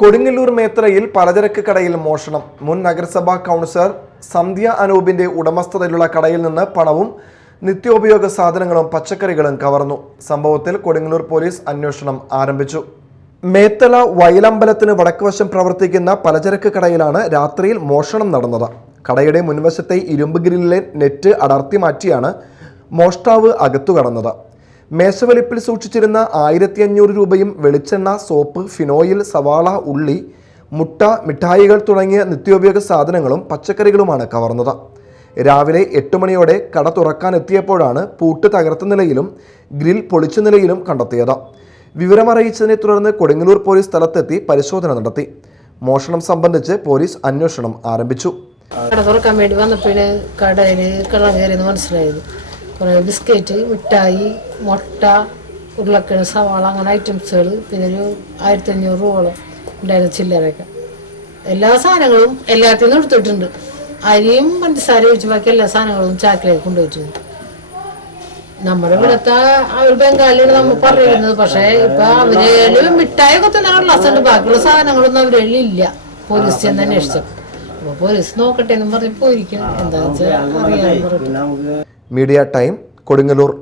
കൊടുങ്ങല്ലൂർ മേത്തറയിൽ പലചരക്ക് കടയിൽ മോഷണം. മുൻ നഗരസഭാ കൗൺസിലർ സന്ധ്യ അനൂപിന്റെ ഉടമസ്ഥതയിലുള്ള കടയിൽ നിന്ന് പണവും നിത്യോപയോഗ സാധനങ്ങളും പച്ചക്കറികളും കവർന്നു. സംഭവത്തിൽ കൊടുങ്ങല്ലൂർ പോലീസ് അന്വേഷണം ആരംഭിച്ചു. മേത്തല വയലമ്പലത്തിന് വടക്കുവശം പ്രവർത്തിക്കുന്ന പലചരക്ക് കടയിലാണ് രാത്രിയിൽ മോഷണം നടന്നത്. കടയുടെ മുൻവശത്തെ ഇരുമ്പ് ഗ്രില്ലിലെ നെറ്റ് അടർത്തി മാറ്റിയാണ് മോഷ്ടാവ് അകത്തു കടന്നത്. മേശവലിപ്പിൽ സൂക്ഷിച്ചിരുന്ന 1500 രൂപയും വെളിച്ചെണ്ണ, സോപ്പ്, ഫിനോയിൽ, സവാള, ഉള്ളി, മുട്ട, മിഠായികൾ തുടങ്ങിയ നിത്യോപയോഗ സാധനങ്ങളും പച്ചക്കറികളുമാണ് കവർന്നത്. രാവിലെ 8 മണിയോടെ കട തുറക്കാനെത്തിയപ്പോഴാണ് പൂട്ട് തകർത്ത നിലയിലും ഗ്രിൽ പൊളിച്ച നിലയിലും കണ്ടെത്തിയത്. വിവരമറിയിച്ചതിനെ തുടർന്ന് കൊടുങ്ങല്ലൂർ പോലീസ് സ്ഥലത്തെത്തി പരിശോധന നടത്തി. മോഷണം സംബന്ധിച്ച് പോലീസ് അന്വേഷണം ആരംഭിച്ചു. കട തുറക്കാൻ വേണ്ടി വന്നപ്പോഴേ കടയിൽ കള്ളം കയറിയെന്ന് മനസ്സിലായത്. കുറേ ബിസ്ക്കറ്റ്, മിഠായി, മുട്ട, ഉരുളക്കിഴങ്ങ്, സവാള അങ്ങനെ ഐറ്റംസുകൾ, പിന്നെ ഒരു 1500 രൂപയോളം ഉണ്ടായിരുന്ന ചില്ലറയൊക്കെ. എല്ലാ സാധനങ്ങളും എല്ലാത്തിൽ നിന്നും എടുത്തിട്ടുണ്ട്. അരിയും പഞ്ചസാര ഒഴിച്ച് ബാക്കി എല്ലാ സാധനങ്ങളും ചാക്കിലേക്ക് കൊണ്ടുപോയിട്ടുണ്ട്. നമ്മുടെ ഇവിടുത്തെ അവർ ബംഗാളിയാണ് നമ്മൾ പറയുന്നത്. പക്ഷേ ഇപ്പൊ അവര് മിഠായി ഒക്കെ തന്നെ ഉള്ളസുണ്ട്, ബാക്കിയുള്ള സാധനങ്ങളൊന്നും അവരിൽ ഇല്ല. പോലീസ് ചെന്ന് അന്വേഷിച്ചു. അപ്പൊ പോലീസ് നോക്കട്ടെ എന്നും പറഞ്ഞ് പോയിരിക്കും. എന്താ വെച്ചാൽ അറിയാൻ പറഞ്ഞു. Media time, Kodungallur.